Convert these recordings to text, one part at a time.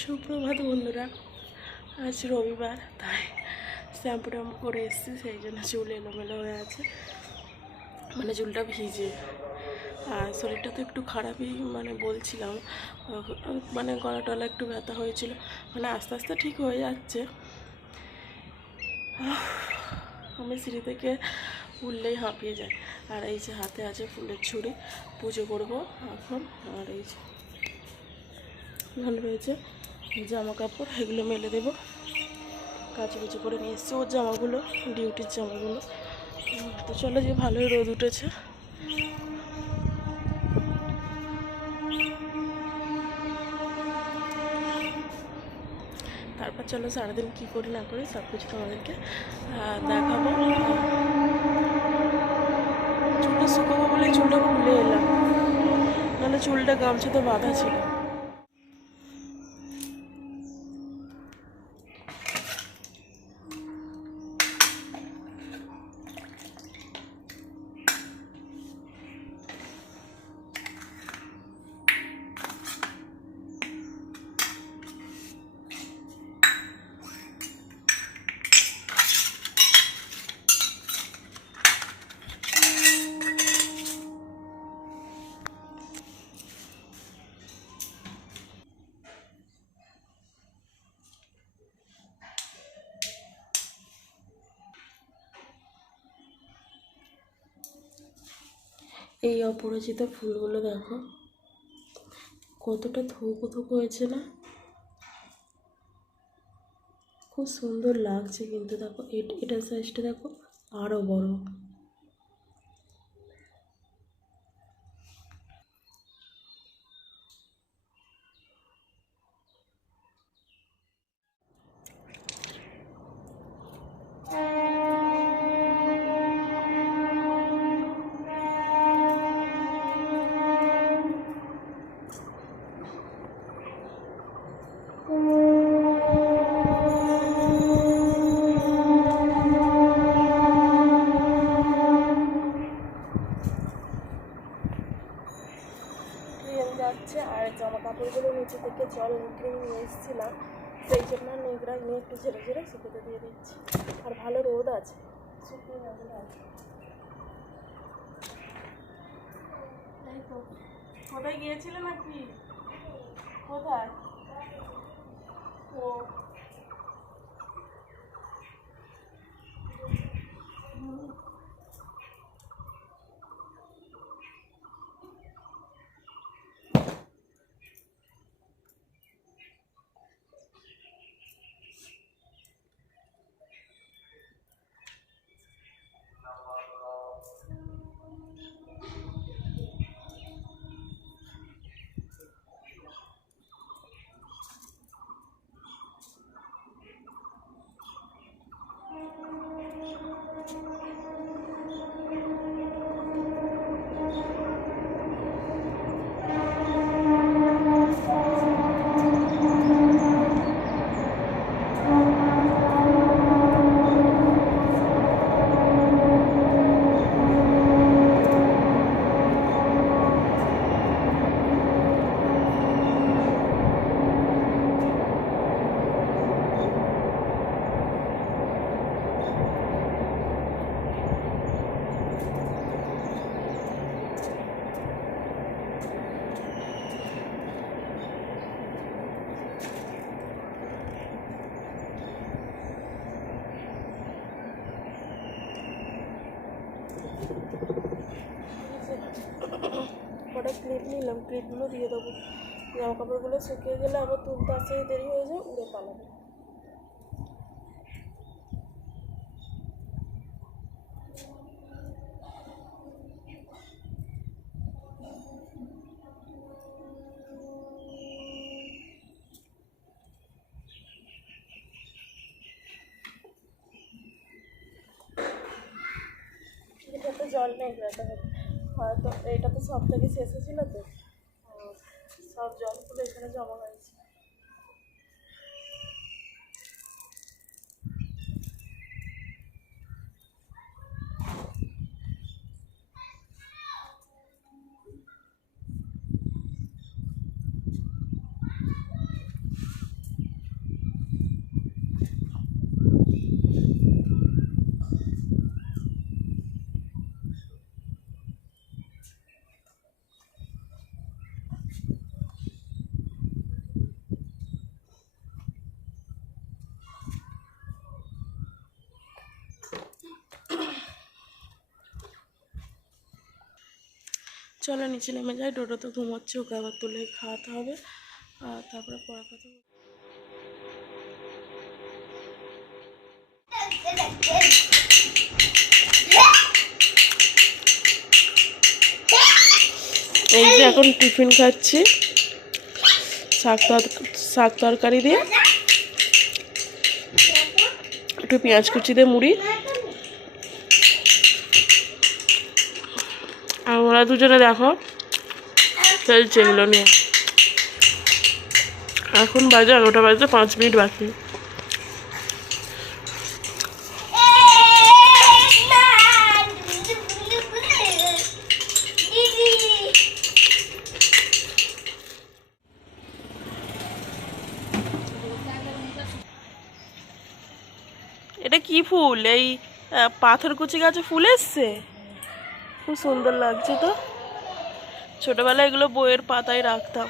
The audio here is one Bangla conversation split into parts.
সুপ্রভাত বন্ধুরা, আজ রবিবার, তাই শ্যাম্পু ট্যাম্পু করে এসেছি, সেই জন্য চুল এলোমেলো হয়ে আছে, মানে চুলটা ভিজে। আর শরীরটা তো একটু খারাপই, মানে বলছিলাম, মানে গলা টলা একটু ব্যথা হয়েছিল, মানে আস্তে আস্তে ঠিক হয়ে যাচ্ছে। আমি সিঁড়ি থেকে উঠলেই হাঁপিয়ে যায়। আর এই যে হাতে আছে ফুলের ছুরি, পুজো করবো এখন। আর এই যে ভালো রয়েছে জামা কাপড়, এগুলো মেলে দেবো। কাচুকুচি করে নিয়ে এসছি ওর জামাগুলো, ডিউটির জামাগুলো। তো চলো, যে ভালোই রোদ উঠেছে। তারপর চলো সারাদিন কী করি না করি সব কিছু তোমাদেরকে দেখাবো। চুলটা শুকাবো বলে চুলটা খুলে এলাম, নাহলে চুলটা গামছাতে বাঁধা ছিল। এই অপরাজিত ফুলগুলো দেখো কতটা থোকো থোকো হয়েছে না, খুব সুন্দর লাগছে। কিন্তু দেখো এটার সাইজটা দেখো আরও বড়। যাচ্ছে আর জামা কাপড়গুলো নিচে থেকে জল নিয়ে এসেছিলাম, সেই জন্য নেগড়া নিয়ে একটু ঝেড়ে ঝেড়ে শুকোতে দিয়ে দিচ্ছি। আর ভালো রোদ আছে, শুকিয়ে যাবে না। এই তো, কোথায় গিয়েছিলে নাকি? কোথায়? ও কটা ক্লিপ নিলাম, ক্লিপগুলো দিয়ে দেবো। জামা কাপড়গুলো শুকিয়ে গেলে আবার তুলতে আসতে দেরি হয়ে যায়, উড়ে পালাবে। এটাতে জল নেই, হয়তো এটা তো সব থেকে শেষে ছিল, তো সব জলগুলো এখানে জমা হয়েছে। চলো নিচে নেমে যাই। ডোডো তো ঘুমোচ্ছে, ওকে আবার তুলে খাওয়াতে হবে, আর তারপরে পরে কথা বলবো। এই যে এখন টিফিন খাচ্ছি, শাক তরকারি দিয়ে, একটু পেঁয়াজ কুচি দিয়ে মুড়ি। আর ওরা দুজনে দেখো খেলছে এগুলো নিয়ে। এখন বাজে 11টা, বাজতে 5 মিনিট বাকি। এটা কি ফুল? এই পাথরকুচি গাছে ফুল এসছে, খুব সুন্দর লাগছে তো। ছোটবেলায় এগুলো বইয়ের পাতায় রাখতাম।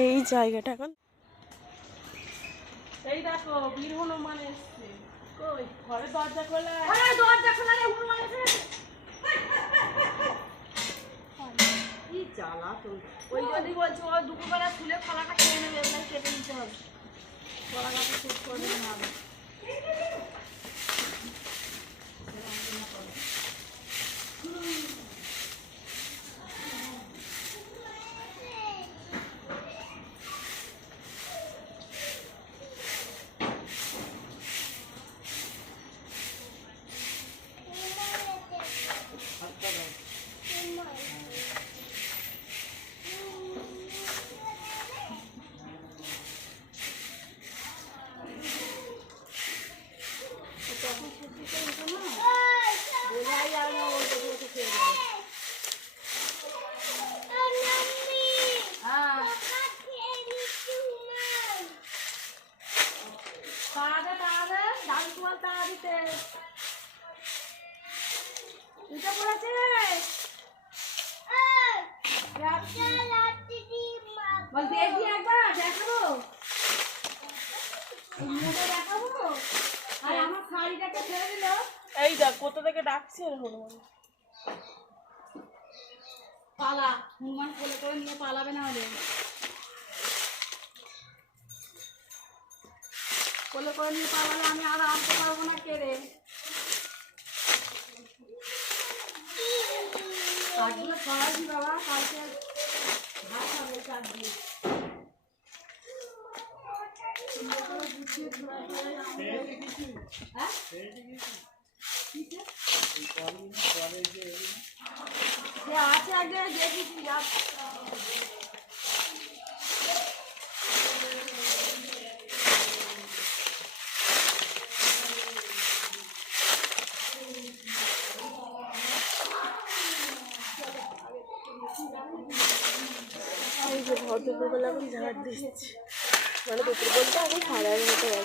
এই জায়গাটা এখন, এই দেখো বীর হনুমান এসছে। কই ঘরে দরজা খোলা? দরজা খোলা রে, হনুমান এসেছে। কি জ্বালা তো! ওই জন্যই বলছি, ও দুপুরবেলা ফুলে ফলাটা খেয়ে নেবে, এগুলো কেটে নিতে হবে, ফলা গাছে শেষ করে দেবে না। এই দেখ কোথা থেকে ডাকছে হনুমান। পালা, হনুমান কোলে করে নিয়ে পালাবে না হলে। কোলে করে নিয়ে পালালে আমি আর আনতে পারবো না। কে রে? কাজগুলো খাওয়াবি বাবা, কালকে ভাত খাবে কাজ দিয়ে। আছে আগে দেখেছি। এই যে ঘর দুপুরবেলা এখন ঝাড় দিচ্ছি, মানে দুপুর বলতে এখন 11:30 বাজে,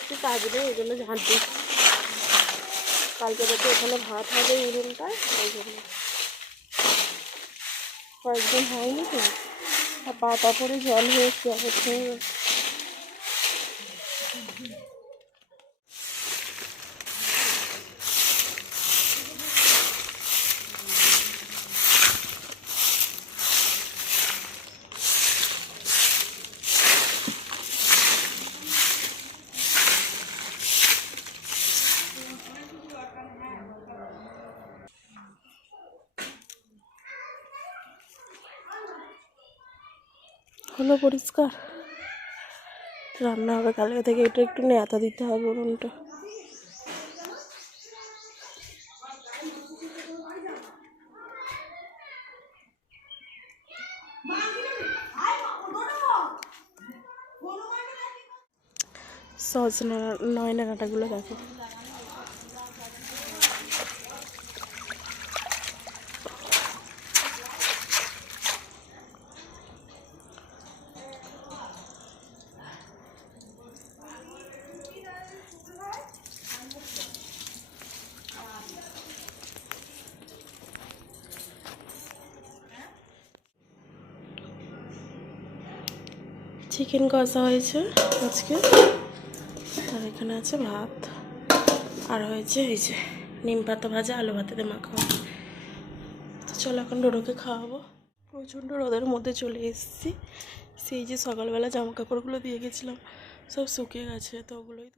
একটু কাজ নেই ওই জন্য ঝাড় দিচ্ছি। কালকে রাতে এখানে ভাত হবে উনুনটা, ওই জন্য কয়েকদিন হয়নি তো, আর পাতা পরে জল হয়েছে অবস্থা। হলো পরিষ্কার, রান্না হবে কালকে থেকে। এটা একটু নেতা দিতে হবে উনুনটা। সজনা নয়না ডাঁটাগুলো দেখো, চিকেন কষা হয়েছে আজকে, আর এখানে আছে ভাত, আর হয়েছে এই যে নিম পাতা ভাজা, আলু ভাতেতে মাখা। তো চলো এখন ডোডোকে খাওয়াবো। প্রচণ্ড রোদের মধ্যে চলে এসেছি। সেই যে সকালবেলা জামা কাপড়গুলো দিয়ে গেছিলাম সব শুকিয়ে গেছে, তো ওগুলোই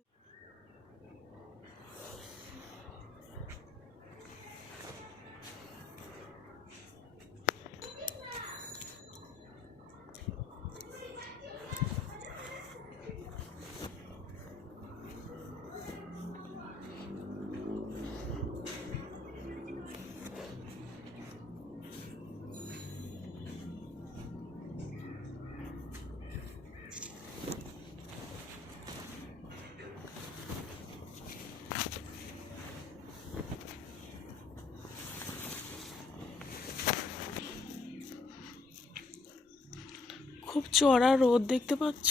খুব চড়া রোদ দেখতে পাচ্ছ।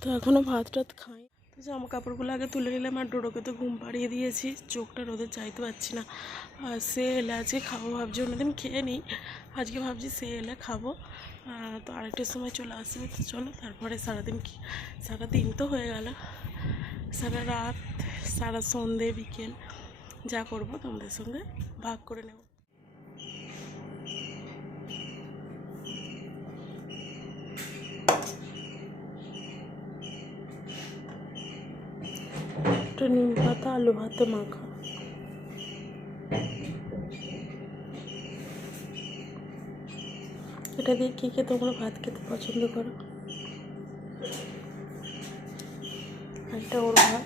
তো এখনও ভাত টাত খাই। তো জামা কাপড়গুলো আগে তুলে নিলাম, আর ডোডোকে তো ঘুম পাড়িয়ে দিয়েছি, চোখটা রোদে চাইতে পারছি না। আর সে এলে আজকে খাবো ভাবছি, অন্যদিন খেয়ে নিই, আজকে ভাবছি সে এলে খাবো। তো আরেকটার সময় চলে আসবে। তো চলো তারপরে সারাদিন কি, সারাদিন তো হয়ে গেল, সারা রাত, সারা সন্ধে বিকেল যা করবো তোমাদের সঙ্গে ভাগ করে নেব। একটা নিম পাতা আলু ভাতে মাখা। এটা দিয়ে কী কে তোমরা ভাত খেতে পছন্দ করো? একটা ওর ভাত,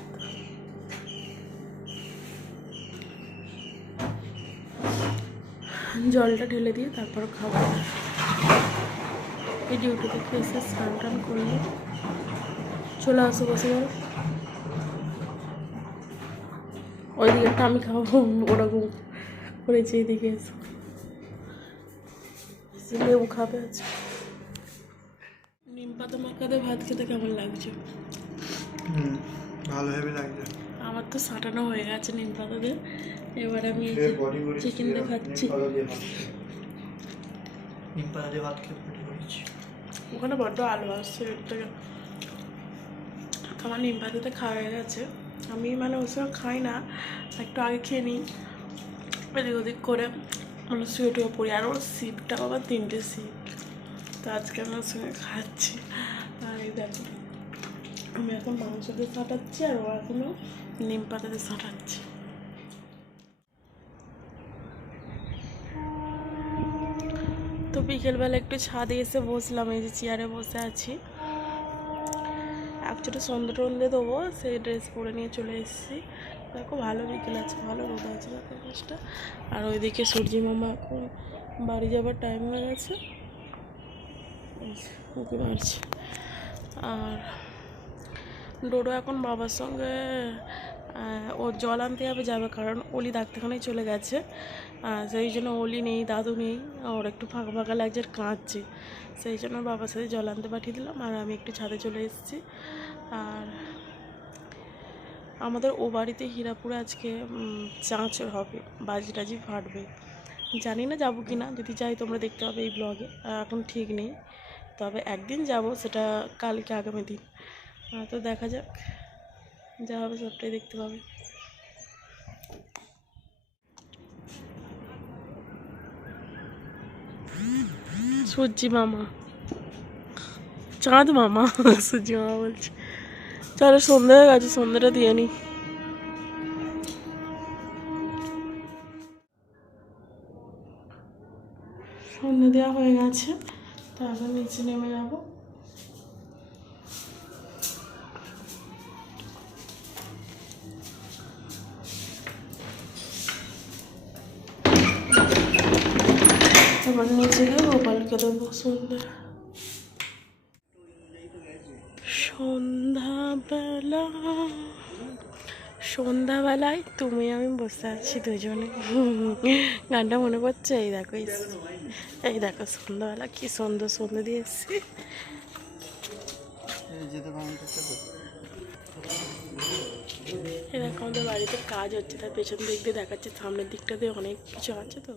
জলটা ঢেলে দিয়ে তারপর খাবো। এই ডিউটি থেকে এসে স্নান টান করলে চলে আসো, বসে গেল। ওই দিকেটা আমি খাবো, ওরকম করেছি, এইদিকে এসো, লেবু খাবে আছে। নিম পাতা মাখাতে ভাত খেতে কেমন লাগছে? ভালো হেভি লাগছে। আমার তো সাঁটানো হয়ে গেছে নিম পাতা দিয়ে। এবার আমি চিকেন দিয়ে খাচ্ছি। নিম পাতা দিয়ে ভাত খেতে পেটে করেছি। ওখানে বড্ড আলু আসছে এর থেকে। আমার নিম পাতাতে খাওয়া হয়ে গেছে। আমি মানে ওর সঙ্গে খাই না, একটু আগে খেয়ে নিই, এদিক ওদিক করে আমরা শুয়ে টুয়ে পড়ি। আর ওর সিপটা আবার 3টে সিপ, তো আজকে আমি ওর সঙ্গে খাচ্ছি। আর এই দেখো আমি এখন মাংস দিয়ে সাঁটাচ্ছি, আর ও এখনও নিম পাতা দিয়ে সাঁটাচ্ছি। তো বিকেলবেলা একটু ছাদে এসে বসলাম, এই যে চেয়ারে বসে আছি। একচুয়ালি সন্ধ্যে টন্ধে দেবো, সেই ড্রেস পরে নিয়ে চলে এসেছি। দেখো ভালো বিকেল আছে, ভালো রোদ আছে দেখো গাছটা। আর ওইদিকে সূর্যি মামা এখন বাড়ি যাবার টাইম হয়ে গেছে, উঁকি মারছে। আর ডোডো এখন বাবার সঙ্গে ও জল আনতে যাবে, কারণ অলি ডাক্তারখানায় চলে গেছে। সেই জন্য অলি নেই, দাদু নেই, ওর একটু ফাঁকা ফাঁকা লাগছে, কাঁদছে। সেই জন্য বাবার সাথে জল আনতে পাঠিয়ে দিলাম, আর আমি একটু ছাদে চলে এসেছি। আর আমাদের ও বাড়িতে হীরাপুরে আজকে চাঁচর হবে, বাজি টাজি ফাটবে। জানি না যাবো কি না, যদি যাই তোমরা দেখতে পাবে এই ব্লগে। এখন ঠিক নেই, তবে একদিন যাব, সেটা কালকে আগামী দিন। তো দেখা যাক, যা হবে সবটাই দেখতে পাবে। সূর্যি মামা, চাঁদ মামা, সূর্যি মামা বলছে। চলো সন্ধ্যা হয়ে গেছে, সন্ধ্যাটা দিয়ে নি। সন্ধ্যা দেওয়া হয়ে গেছে, তারপর নিচে নেমে যাবো। তারপর নিচে গিয়ে গোপালকে দেবো সন্ধ্যা। সন্ধ্যাবেলায় তুমি আমি বসে আছি দুজনে, গানটা মনে পড়ছে। এই দেখো, এই দেখো সন্ধ্যাবেলা কি সুন্দর সন্ধ্যা দিয়ে এসছি। এই দেখো আমাদের বাড়িতে কাজ হচ্ছে, তার পেছন দিক দিয়ে দেখাচ্ছে, সামনের দিকটা দিয়ে অনেক কিছু আছে। তো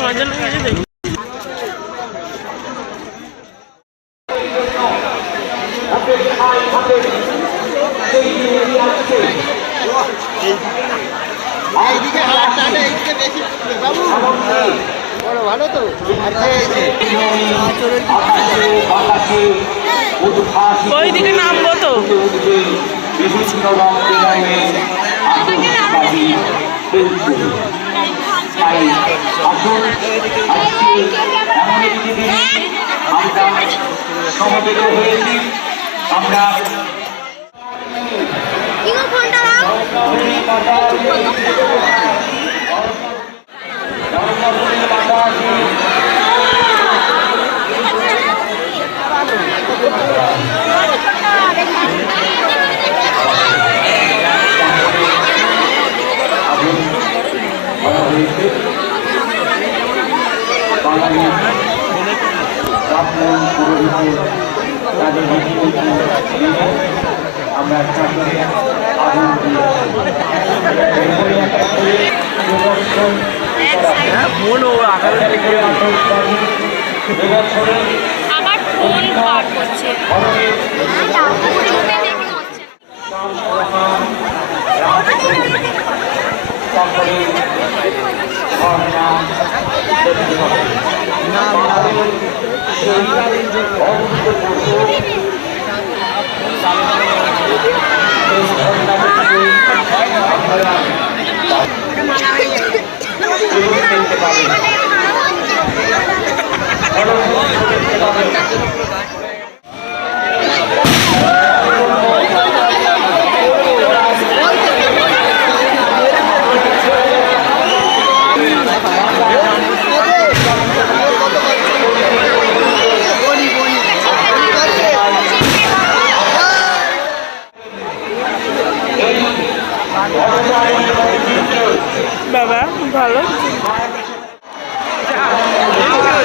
তোমার জন্য কিছু দেখি। এইদিকে বেশি বাবু বড় ভালো তো ওই দিকে নামবো তো। আমরা আমার ফোন পার করছে বাবা ভালো আমরা